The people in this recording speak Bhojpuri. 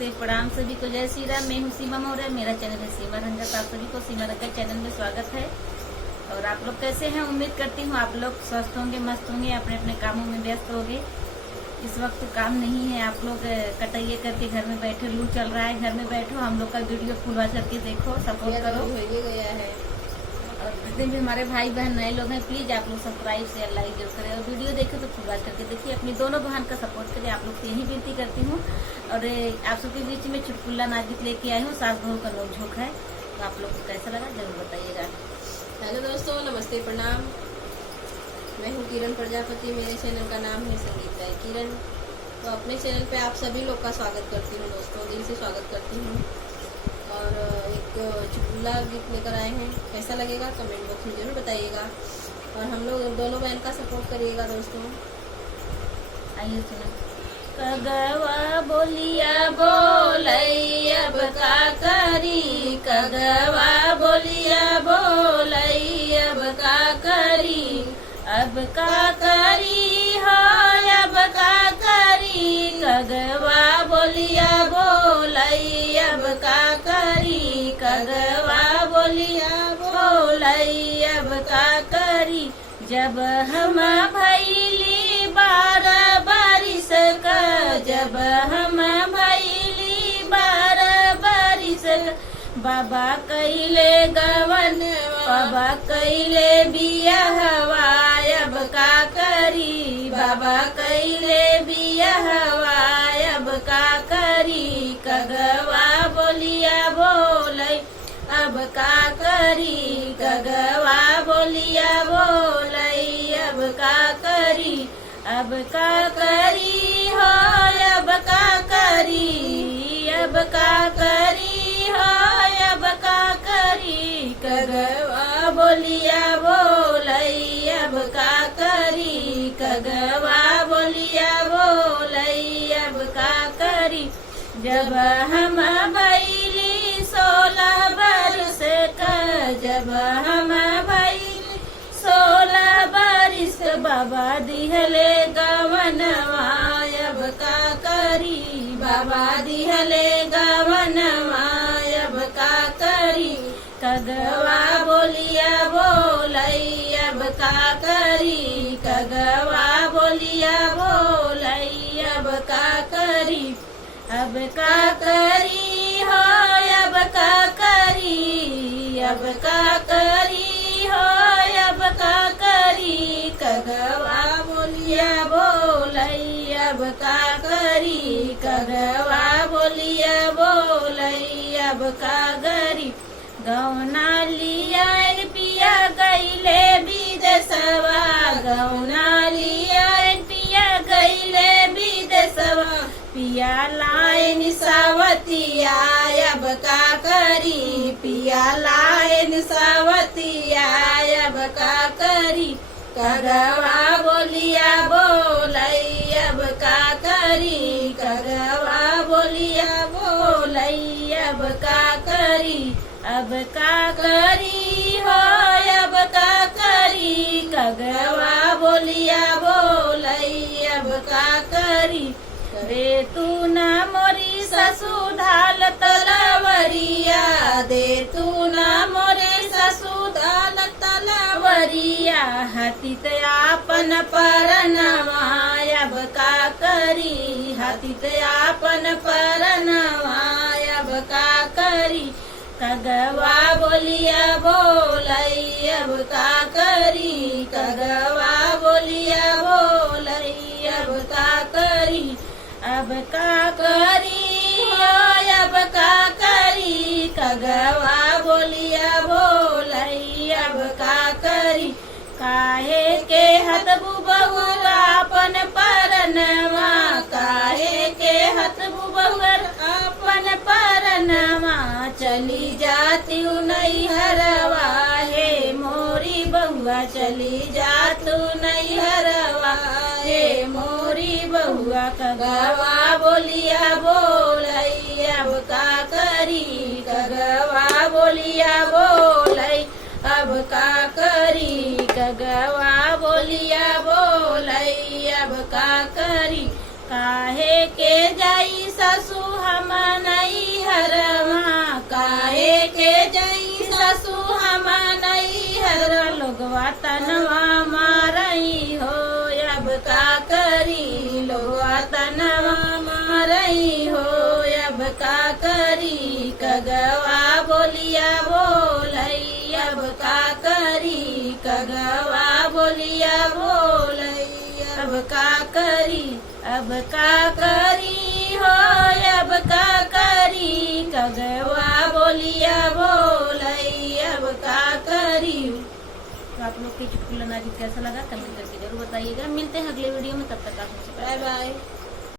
नमस्ते प्रणाम सभी को, जय श्री राम। मैं हूँ सीमा मौर्य, मेरा चैनल है सीमा रंजन। आप सभी को सीमा रंजन चैनल में स्वागत है। और आप लोग कैसे हैं? उम्मीद करती हूँ आप लोग स्वस्थ होंगे, मस्त होंगे, अपने अपने कामों में व्यस्त होंगे। इस वक्त काम नहीं है, आप लोग कटैये करके घर में बैठे, लू चल रहा है, घर में बैठो, हम लोग का वीडियो फुलवा करके देखो, सपोर्ट करो। गया है और जितने भी हमारे भाई बहन नए लोग हैं, प्लीज आप लोग सब्सक्राइब शेयर लाइक जरूर करें और वीडियो देखें तो फुलवा करके देखिए, अपनी दोनों बहन का सपोर्ट करें। आप लोग से यही विनती करती हूँ। और आप सबके बीच में चुटकुल्ला नाजिक लेके आई हूँ, सास बहू का नोक-झोंक है, तो आप लोग को कैसा लगा जरूर बताइएगा। हेलो दोस्तों, नमस्ते प्रणाम। मैं हूँ किरण प्रजापति, मेरे चैनल का नाम है संगीत बाय किरण। तो अपने चैनल पे आप सभी लोग का स्वागत करती हूँ दोस्तों, दिल से स्वागत करती हूँ। और एक चुटकुला गीत लेकर आए हैं, कैसा लगेगा कमेंट बॉक्स में जरूर बताइएगा। और हम लोग दोनों बहन का सपोर्ट करिएगा दोस्तों। आइए सुनो। कगवा बोलिया बोलई अब का करी, कगवा बोलिया बोलई अब का करी, अब का करी हो अब का करी, कगवा बोलिया बोलई अब का करी, कगवा बोलिया बोलई अब का करी। जब हम भैली 12 बारिश का, जब हम भैली 12 बारिश का, बाबा कैले गवन, बाबा कैले बियाहवा अब का करी, बाबा कैले बियाहवा अब का करी, कगवा बोलिया बोलै अब का करी, कगवा बोलिया बोलै अब का करी, अब का करी हो अब का करी, अब का करी हो अब का करी, कगवा बोलिया बोलै अब का करी, कगवा बोलिया बोलै अब का करी। जब हम भैली 16 बरस का, जब हम भैली 16 बरस, बाबा दिहले गवनवा अब का करी, बाबा दिहले गवनवा अब का करी, कगवा बोलिया बोलै अब का करी, कगवा बोलिया बोलै अब का करी, अब का करी हो अब का करी, अब का करी हो अब का करी, कगवा बोलिया बोलै अब का करी, कगवा बोलिया बोलै अब का करी। गौना लिया पिया गईले विदेशवा, गौना लिया पिया गईले विदेशवा, पिया लाइन सावतिया अब का करी, पिया लाइन सावतिया अब का करी, कगवा बोलिया बोलै अब का करी, कगवा बोलिया बोलै अब का करी, अब का करी हो अब का करी, कगवा बोलिया बोलै अब का करी। दे तू ना मोरी ससुधाल तलवरिया, दे तू ना मोरे ससुधाल तलवरिया, हतित आपन परनवा अब का करी, हतित आपन परनवा अब का करी, कगवा बोलिया बोलै अब का करी, कगवा बोलिया बोलै अब का करी, अब का करी हो अब का करी, कगवा बोलिया बोलै अब का करी। काहे के हतबु बहुआ अपन परनवा, काहे के हतबु बहुआ अपन परनवा, चली जाती नैहरवा हे मोरी बहुआ, चली जातू नैहरवा हे मोरी बहुआ, कगवा बोलिया बोलै अब का करी, कगवा बोलिया बोलै अब का करी, कगवा बोलिया बोलै अब का करी। काहे के जाई ससु हम लोगवा तनवा मारई हो अब का करी, लोगवा तनवा मारई हो अब का करी, कगवा बोलिया बोलई अब का करी, कगवा बोलिया बोलई अब का करी, अब का करी हो अब का करी, कगवा बोलिया बोलई अब का करी। तो आप लोग की चुटकुला नाजी कैसा लगा कमेंट करके जरूर बताइएगा। मिलते हैं अगले वीडियो में, तब तक आप बाय बाय।